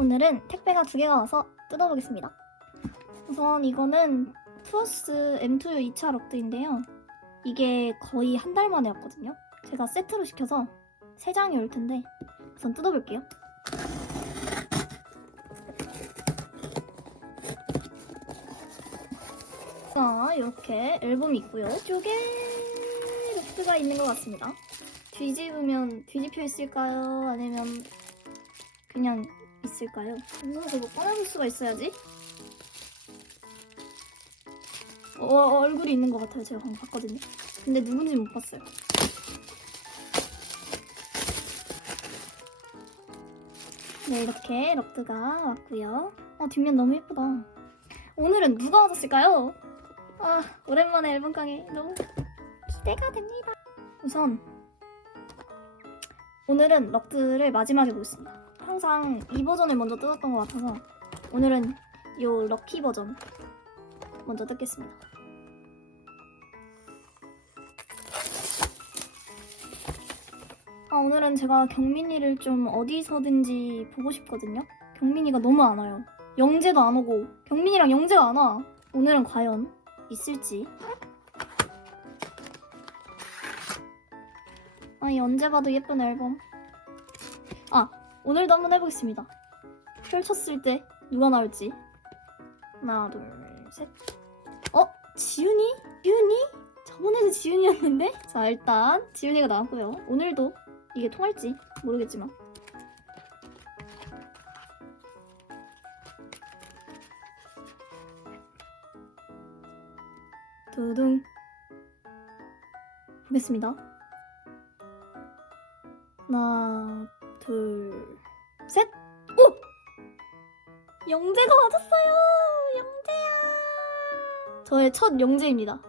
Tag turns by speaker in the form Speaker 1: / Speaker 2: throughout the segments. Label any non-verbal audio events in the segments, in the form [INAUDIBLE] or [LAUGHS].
Speaker 1: 오늘은 택배가 두 개가 와서 뜯어보겠습니다. 우선 이거는 투어스 M2 2차 럭드인데요. 이게 거의 한 달 만에 왔거든요. 제가 세트로 시켜서 세 장이 올 텐데 우선 뜯어볼게요. 자, 이렇게 앨범이 있고요. 쪽에 럭드가 있는 것 같습니다. 뒤집으면 뒤집혀 있을까요? 아니면 그냥 있을까요? 무서워서 뭐 꺼내볼 수가 있어야지. 어, 얼굴이 있는 것 같아요. 제가 방금 봤거든요. 근데 누군지 못 봤어요. 네, 이렇게 럭드가 왔고요. 아, 뒷면 너무 예쁘다. 오늘은 누가 와줬을까요? 아, 오랜만에 앨범 강의 너무 기대가 됩니다. 우선 오늘은 럭드를 마지막에 보겠습니다. 항상 이 버전을 먼저 뜯었던 것 같아서 오늘은 요 럭키 버전 먼저 뜯겠습니다. 아, 오늘은 제가 경민이를 좀 어디서든지 보고 싶거든요. 경민이가 너무 안 와요. 영재도 안 오고 경민이랑 영재가 안 와. 오늘은 과연 있을지. 아이 언제 봐도 예쁜 앨범. 아 오늘도 한번 해보겠습니다. 펼쳤을 때 누가 나올지. 하나 둘 셋. 어 지윤이? 지윤이? 저번에도 지윤이었는데? 자 일단 지윤이가 나왔고요. 오늘도 이게 통할지 모르겠지만. 두둥 보겠습니다. 하나, 둘, 셋! 오! 영재가 맞았어요! 영재야! 저의 첫 영재입니다.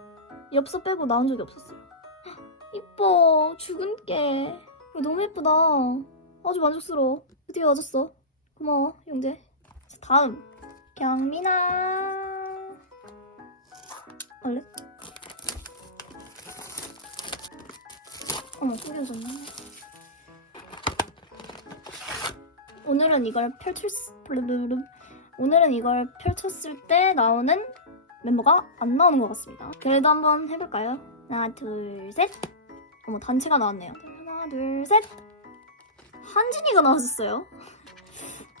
Speaker 1: 엽서 빼고 나온 적이 없었어요. 헉, 이뻐, 죽은 게. 이거 너무 예쁘다. 아주 만족스러워. 드디어 맞았어. 고마워, 영재. 자, 다음. 경민아. 원래? 어머, 숨겨졌네. 오늘은 이걸. 블루블루. 오늘은 이걸 펼쳤을 때 나오는 멤버가 안 나오는 것 같습니다. 그래도 한번 해볼까요? 하나, 둘, 셋. 어머, 단체가 나왔네요. 하나, 둘, 셋. 한진이가 나와줬어요.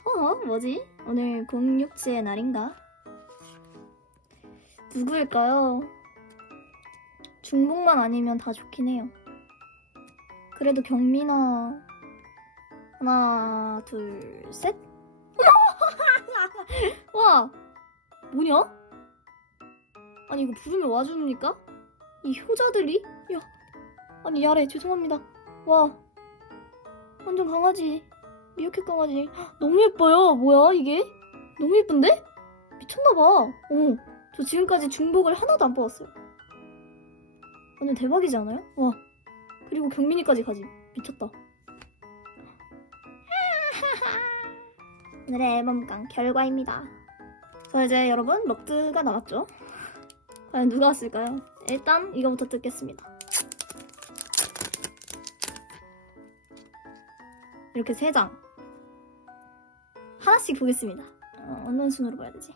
Speaker 1: [LAUGHS] 어, 뭐지? 오늘 067의 날인가? 누구일까요? 중복만 아니면 다 좋긴 해요. 그래도 경민아 하나 둘 셋. [LAUGHS] 와 뭐냐? 아니 이거 부르면 와줍니까? 이 효자들이? 야 아니 야래 죄송합니다. 와 완전 강아지 미어캣 강아지 헉, [GASPS] 너무 예뻐요. 뭐야 이게? 너무 예쁜데? 미쳤나봐. 어머 저 지금까지 중복을 하나도 안 뽑았어요. 완전 대박이지 않아요? 와 그리고 경민이까지 가지 미쳤다. 오늘의 앨범강 결과입니다. 자 이제 여러분 럭드가 나왔죠? 과연 누가 왔을까요? 일단 이거부터 뜯겠습니다. 이렇게 세 장. 하나씩 보겠습니다. 어, 어느 순으로 봐야 되지?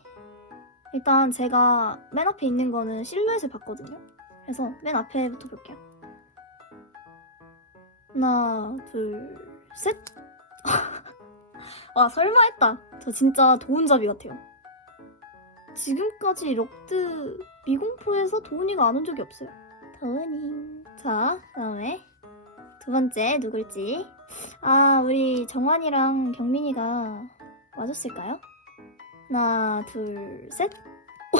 Speaker 1: 일단 제가 맨 앞에 있는 거는 실루엣을 봤거든요. 그래서 맨 앞에부터 볼게요. 하나, 둘, 셋. 와, 설마 했다. 저 진짜 도훈잡이 같아요. 지금까지 럭드 미공포에서 도훈이가 안 온 적이 없어요. 도훈이. 자, 다음에 두 번째 누굴지. 아, 우리 정환이랑 경민이가 와줬을까요? 하나, 둘, 셋. 오,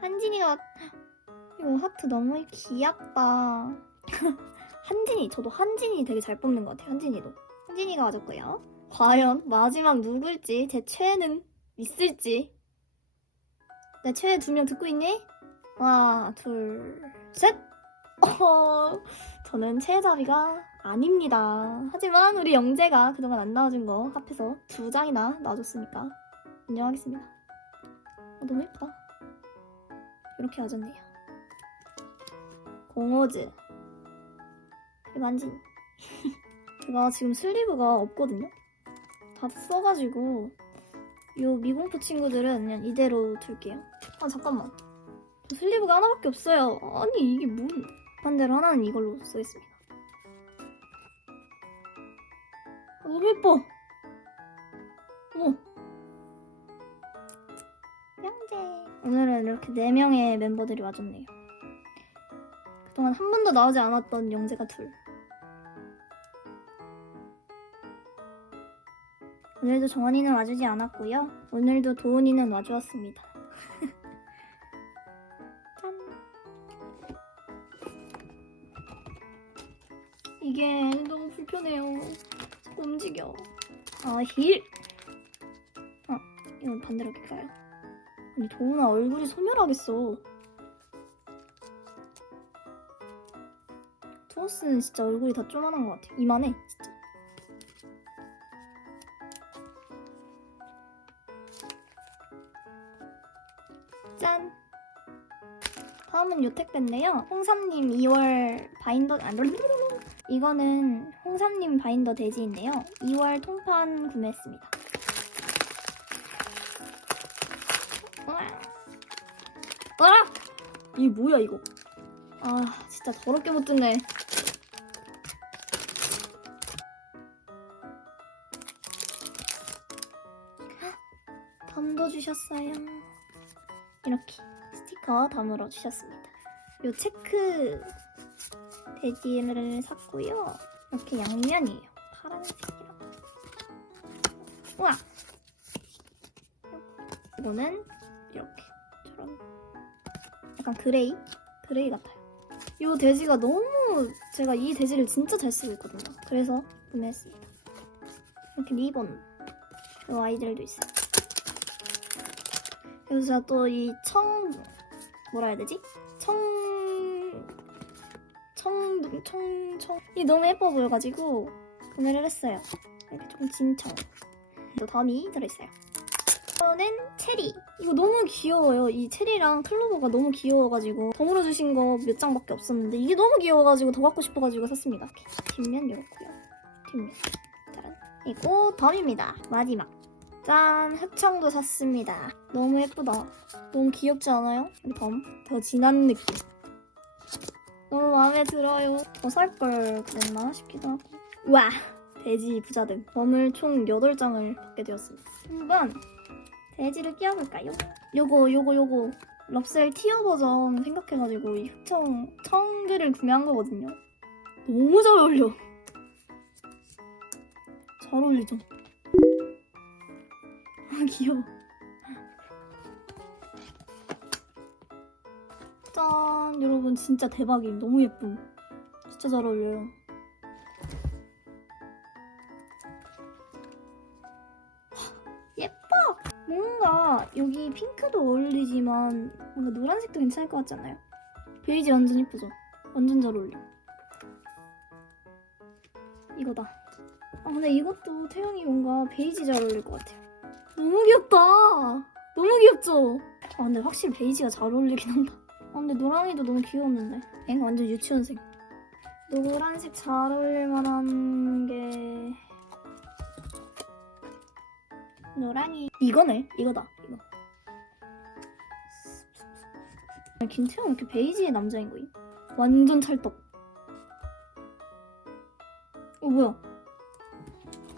Speaker 1: 한진이가 이거 하트 너무 귀엽다. [LAUGHS] 한진이, 저도 한진이 되게 잘 뽑는 것 같아요. 한진이도. 한진이가 와줬고요. 과연 마지막 누굴지 제 최애는 있을지. 내 최애 두 명 듣고 있니? 하나, 둘, 셋. 어, 저는 최애잡이가 아닙니다. 하지만 우리 영재가 그동안 안 나와준 거 합해서 두 장이나 나와줬으니까 인정하겠습니다. 어, 너무 예쁘다. 이렇게 와줬네요. 공호즈. 그리고 한진. 제가 지금 슬리브가 없거든요. 다 써가지고 요 미공포 친구들은 그냥 이대로 둘게요. 아 잠깐만. 저 슬리브가 하나밖에 없어요. 아니 이게 뭔? 반대로 하나는 이걸로 쓰겠습니다. 아, 너무 예뻐. 어머. 명제. 오늘은 이렇게 네 명의 멤버들이 와줬네요. 그동안 한 번도 나오지 않았던 영재가 둘. 오늘도 정원이는 와주지 않았고요. 오늘도 도훈이는 와주었습니다. [LAUGHS] 짠. 이게 너무 불편해요. 자꾸 움직여. 아, 힐! 아, 이건 반대로 낄까요? 아니, 도훈아 얼굴이 소멸하겠어. 투어스는 진짜 얼굴이 다 쪼만한 것 같아. 이만해, 진짜. 요 택배인데요. 홍삼님 2월 바인더, 아, 이거는 홍삼님 바인더 돼지인데요. 2월 통판 구매했습니다. 아! 이게 뭐야, 이거? 아, 진짜 더럽게 못 뜯네. 담궈 주셨어요. 이렇게 스티커 담으러 주셨습니다. 요 체크 돼지를 샀고요. 이렇게 양면이에요. 파란색이랑. 우와! 이거는 이렇게 저런 약간 그레이? 그레이 같아요. 요 돼지가 너무 제가 이 돼지를 진짜 잘 쓰고 있거든요. 그래서 구매했습니다. 이렇게 리본 요 아이들도 있어요. 그래서 제가 또 이 청 뭐라 해야 되지? 청 청, 청, 청. 이 너무 예뻐 보여가지고 구매를 했어요. 이렇게 조금 진청. 또 덤이 들어있어요. 이거는 체리. 이거 너무 귀여워요. 이 체리랑 클로버가 너무 귀여워가지고 덤으로 주신 거 몇 장밖에 없었는데 이게 너무 귀여워가지고 더 갖고 싶어가지고 샀습니다. 이렇게. 뒷면 이렇고요. 뒷면. 짜란. 이거 덤입니다. 마지막. 짠! 흑청도 샀습니다. 너무 예쁘다. 너무 귀엽지 않아요? 이 덤. 더 진한 느낌. 너무 마음에 들어요. 더 살 걸 그랬나 싶기도 하고. 와! 돼지 부자등. 덤을 총 8장을 받게 되었습니다. 한번 돼지를 끼워볼까요? 요거, 요거, 요거. 럽셀 티어 버전 생각해가지고 이 흑청, 청들을 구매한 거거든요. 너무 잘 어울려. 잘 어울리죠? 아, 귀여워. 짠! 여러분, 진짜 대박임. 너무 예쁨. 진짜 잘 어울려요. [LAUGHS] 예뻐! 뭔가 여기 핑크도 어울리지만 뭔가 노란색도 괜찮을 것 같지 않아요? 베이지 완전 예쁘죠? 완전 잘 어울려. 이거다. 아 근데 이것도 태영이 뭔가 베이지 잘 어울릴 것 같아요. 너무 귀엽다. 너무 귀엽죠? 아 근데 확실히 베이지가 잘 어울리긴 한다. 아 근데 노랑이도 너무 귀여웠는데. 엥 완전 유치원생. 노란색 잘 어울릴 만한 게 노랑이 이거네 이거다 이거. 아, 김태형 왜 이렇게 베이지의 남자인 거임? 완전 찰떡. 어 뭐야?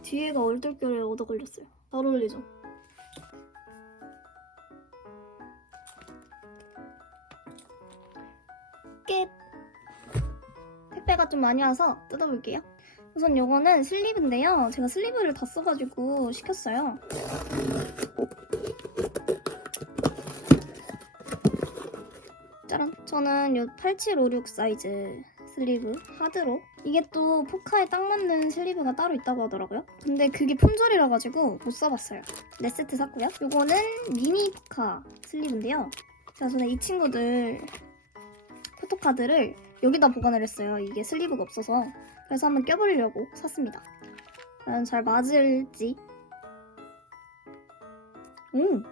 Speaker 1: 뒤에가 얼떨결에 얻어 걸렸어요. 잘 어울리죠? 좀 많이 와서 뜯어볼게요. 우선 요거는 슬리브인데요. 제가 슬리브를 다 써가지고 시켰어요. 짜란. 저는 요 8756 사이즈 슬리브 하드로 이게 또 포카에 딱 맞는 슬리브가 따로 있다고 하더라고요. 근데 그게 품절이라 가지고 못 써봤어요. 네 세트 샀고요. 요거는 미니 포카 슬리브인데요. 제가 전에 이 친구들 포토카드를 여기다 보관을 했어요. 이게 슬리브가 없어서. 그래서 한번 껴보려고 샀습니다. 과연 잘 맞을지. 오,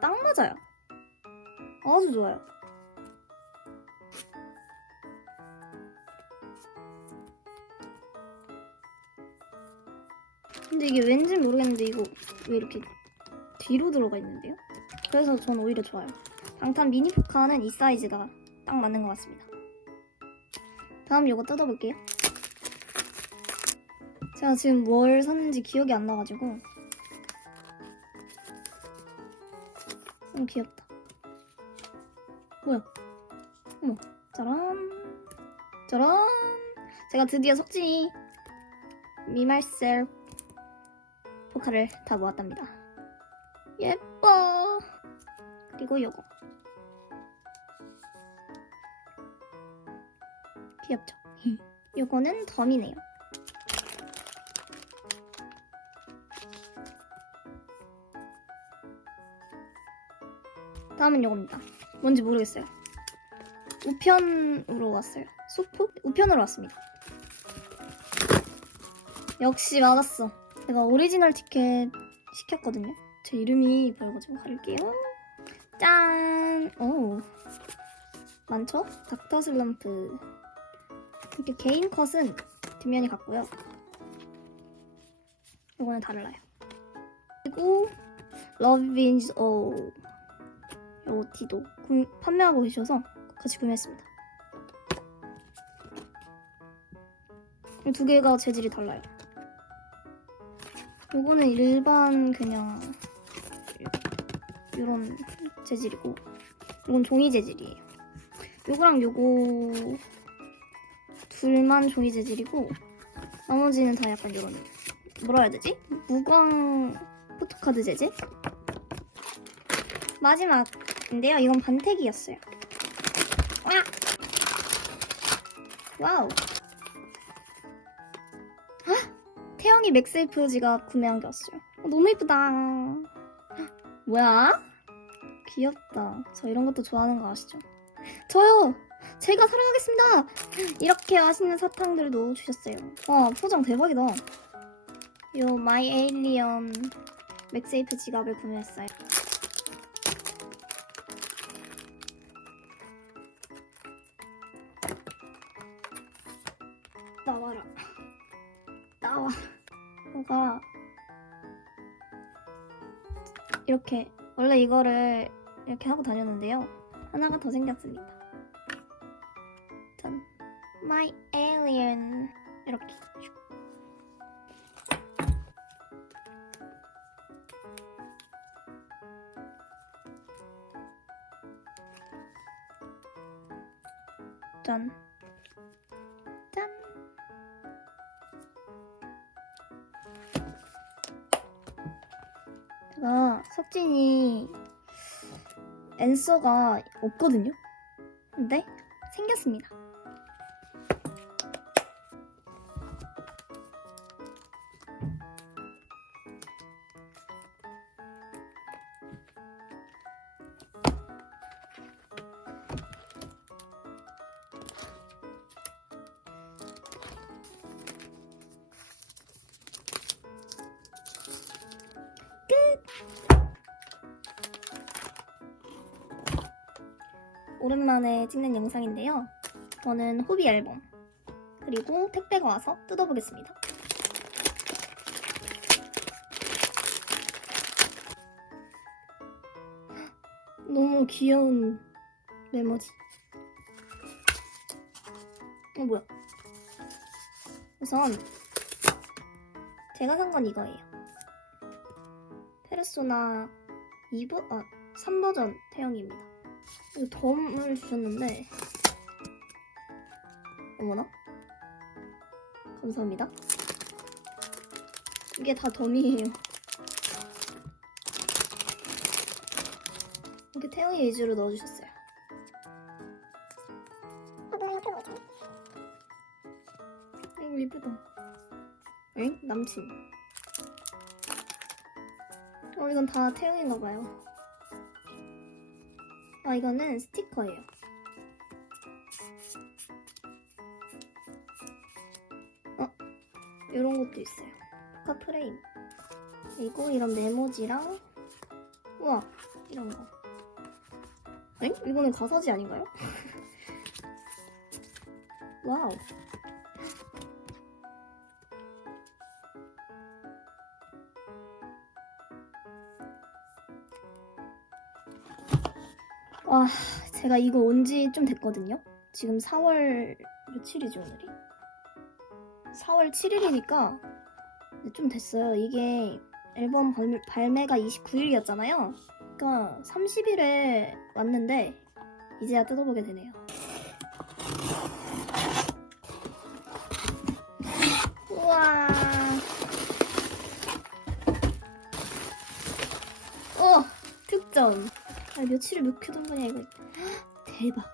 Speaker 1: 딱 맞아요. 아주 좋아요. 근데 이게 왠지 모르겠는데 이거 왜 이렇게 뒤로 들어가 있는데요. 그래서 전 오히려 좋아요. 방탄 미니 포카는 이 사이즈가 딱 맞는 것 같습니다. 다음 이거 뜯어볼게요. 제가 지금 뭘 샀는지 기억이 안 나가지고 너무 귀엽다. 뭐야? 어머, 짜란, 짜란. 제가 드디어 석진이 미말셀 포카를 다 모았답니다. 예뻐. 그리고 요거. 귀엽죠? 요거는 덤이네요. 다음은 요겁니다. 뭔지 모르겠어요. 우편으로 왔어요. 소프? 우편으로 왔습니다. 역시 맞았어. 제가 오리지널 티켓 시켰거든요. 제 이름이 보여가지고 가릴게요. 짠! 오. 많죠? 닥터 슬럼프. 이렇게 개인 컷은 뒷면이 같고요. 이거는 달라요. 그리고 Love Wins All. 요 티도 구- 판매하고 계셔서 같이 구매했습니다. 이두 개가 재질이 달라요. 요거는 일반 그냥 이런 재질이고 이건 종이 재질이에요. 요거랑 요거 둘만 종이 재질이고 나머지는 다 약간 이런 뭐라 해야 되지? 무광 포토카드 재질? 마지막인데요. 이건 반택이었어요. 와! 와우. 헉! 태영이 맥세이프 지갑 구매한 게 왔어요. 어, 너무 예쁘다. 헉, 뭐야? 귀엽다. 저 이런 것도 좋아하는 거 아시죠? 저요! 제가 사랑하겠습니다! 이렇게 맛있는 사탕들도 주셨어요. 와, 포장 대박이다. 요 마이 에일리언 맥세이프 지갑을 구매했어요. 나와라. 나와. 뭐가 이렇게 원래 이거를 이렇게 하고 다녔는데요. 하나가 더 생겼습니다. 짠. My alien 이렇게. 짠. 짠. 제가 석진이 앤서가 없거든요. 근데 생겼습니다. 찍는 영상인데요. 저는 호비 앨범 그리고 택배가 와서 뜯어보겠습니다. 너무 귀여운 메모지. 어 뭐야? 우선 제가 산 건 이거예요. 페르소나 2부 아 3버전 태영입니다. 이 덤을 주셨는데. 어머나? 감사합니다. 이게 다 덤이에요. 이렇게 태영이 위주로 넣어주셨어요. 이거 예쁘다. 응? 남친. 어 이건 다 태영인가봐요 아 이거는 스티커예요. 어 이런 것도 있어요. 포카 프레임. 그리고 이런 메모지랑 우와 이런 거. 엥? 이거는 가사지 아닌가요? [LAUGHS] 와우. 와, 제가 이거 온 지 좀 됐거든요. 지금 4월 며칠이죠, 오늘이? 4월 7일이니까 좀 됐어요. 이게 앨범 발매, 발매가 29일이었잖아요. 그러니까 30일에 왔는데 이제야 뜯어보게 되네요. 우와. 어, 특전. 아, 며칠을 묵혀둔 거냐 이거. 헉, [GASPS] 대박.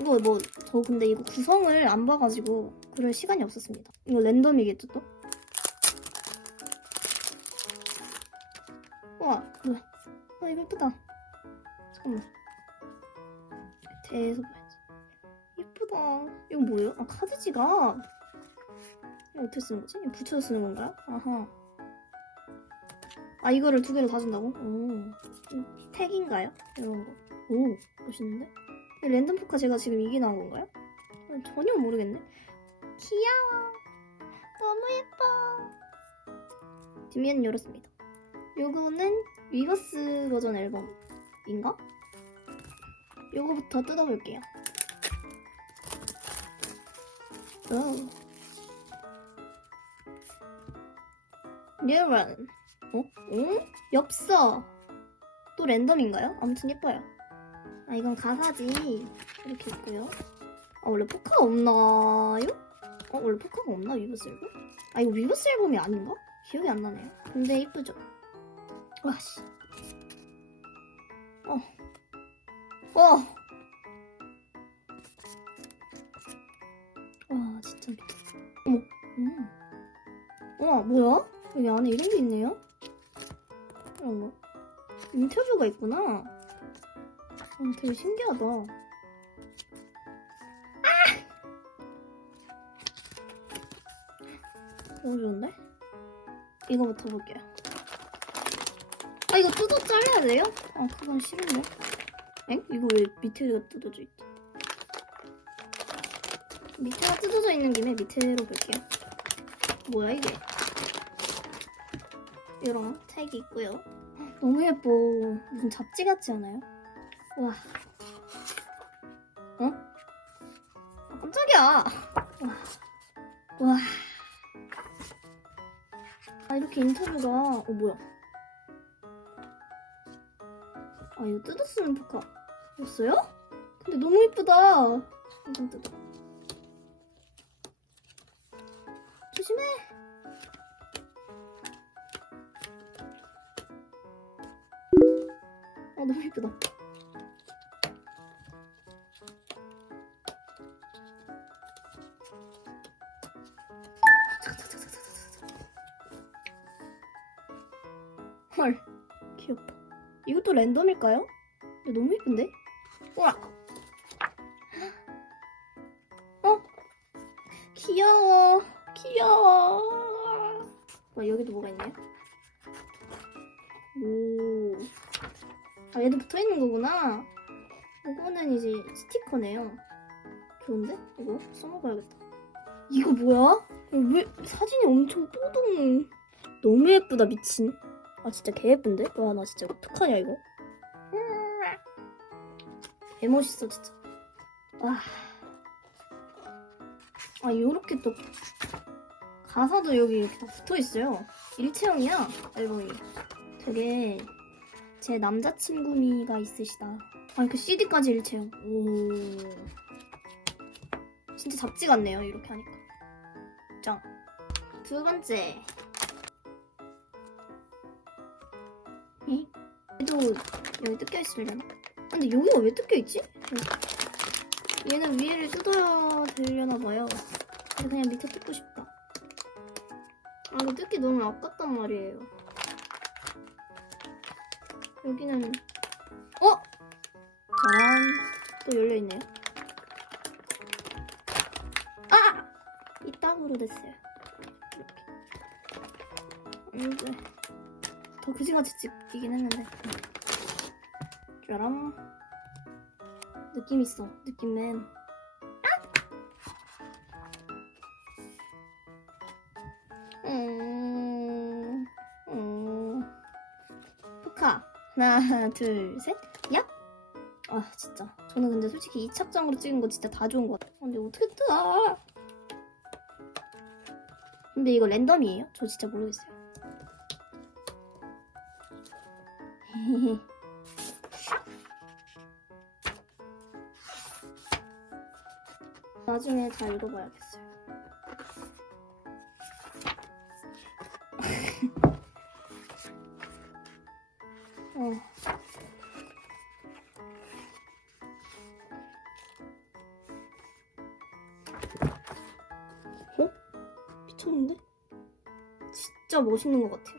Speaker 1: 이거 뭐 저 근데 이거 구성을 안 봐가지고 그럴 시간이 없었습니다. 이거 랜덤이겠죠 또? 우와 뭐야? 아 이거 예쁘다. 잠깐만. 대에서 봐야지. 예쁘다. 이거 뭐예요? 아 카드 지갑. 이거 어떻게 쓰는 거지? 붙여서 쓰는 건가요? 아하. 아 이거를 두 개로 다 준다고? 오. 음, 택인가요? 이런 거. 오 멋있는데? 랜덤 포카 제가 지금 이게 나온 건가요? 아, 전혀 모르겠네. 귀여워. 너무 예뻐. 뒷면은 열었습니다. 요거는 위버스 버전 앨범인가? 요거부터 뜯어볼게요. 오. 뉴런. 어? 어? 엽서. 또 랜덤인가요? 아무튼 예뻐요. 아 이건 가사지. 이렇게 있고요. 아 원래 포카가 없나요? 어 원래 포카가 없나 위버스 앨범? 아 이거 위버스 앨범이 아닌가? 기억이 안 나네요. 근데 이쁘죠? 와씨. 어. 어. 와 진짜 미쳤어. 어머. 음. 와 뭐야? 여기 안에 이런 게 있네요? 이런 거. 인터뷰가 있구나. 어, 되게 신기하다. 아! 너무 좋은데? 이거부터 볼게요. 아, 이거 뜯어 잘라야 돼요? 아, 그건 싫은데. 엥? 이거 왜 밑에가 뜯어져 있지? 밑에가 뜯어져 있는 김에 밑에로 볼게요. 뭐야, 이게? 이런 책이 있고요. 너무 예뻐. 무슨 잡지 같지 않아요? 와. 어? 아, 깜짝이야. 와. 와. 아, 이렇게 인터뷰가, 어, 뭐야. 아, 이거 뜯어 쓰는 포카였어요? 근데 너무 예쁘다. 이건 뜯어. 조심해. 아, 너무 예쁘다. 헐 귀엽다 이것도 랜덤일까요? 근데 너무 예쁜데? 우와 어? 귀여워 귀여워 와 여기도 뭐가 있네요? 오. 아 얘도 붙어있는 거구나. 이거는 이제 스티커네요. 좋은데? 이거 써먹어야겠다. 이거 뭐야? 왜 사진이 엄청 뽀동. 너무 예쁘다 미친. 아 진짜 개 예쁜데? 와 나 진짜 어떡하냐 이거? 개 멋있어 진짜. 와. 아 요렇게 또 가사도 여기 이렇게 다 붙어있어요. 일체형이야? 앨범이 되게 제 남자친구미가 있으시다 아 이렇게 CD까지 일체형 오 진짜 잡지 같네요 이렇게 하니까 짱 두 번째 에? 얘도 여기 뜯겨 있으려나? 근데 여기가 왜 뜯겨 있지? 얘는 위에를 뜯어야 되려나 봐요. 근데 그냥 밑에 뜯고 싶다. 아 이거 뜯기 너무 아깝단 말이에요. 여기는 어? 짜란 또 열려 있네요. 아! 이따구로 됐어요. 이렇게. 안돼. 더 그지같이 찍히긴 했는데 짜란 느낌 있어 느낌은 하나 둘셋 얍! 아 진짜 저는 근데 솔직히 이 착장으로 찍은 거 진짜 다 좋은 것 같아요 근데 어떻게 뜨아 근데 이거 랜덤이에요? 저 진짜 모르겠어요 [LAUGHS] 나중에 다 읽어봐야겠어요 어. 진짜 멋있는 것 같아요.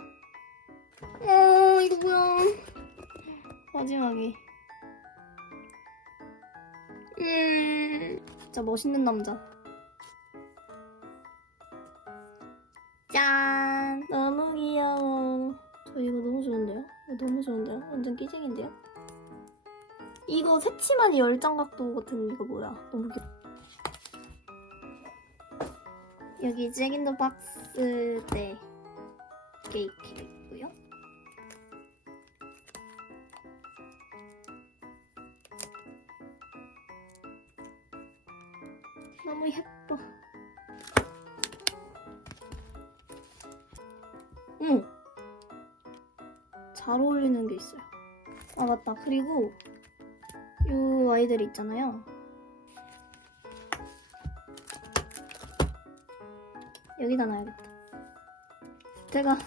Speaker 1: 어, 이거 뭐야. 마지막에. 음, 진짜 멋있는 남자. 짠! 너무 귀여워. 저 이거 너무 좋은데요? 이거 너무 좋은데요? 완전 끼쟁인데요? 이거 새치마니 열장각도 같은 이거 뭐야? 너무 귀여워. 여기 잭인더 박스 때 케이크 있고요. 너무 예뻐. 응. 잘 어울리는 게 있어요. 아 맞다. 그리고 요 아이들 있잖아요. 여기다 놔야겠다. 제가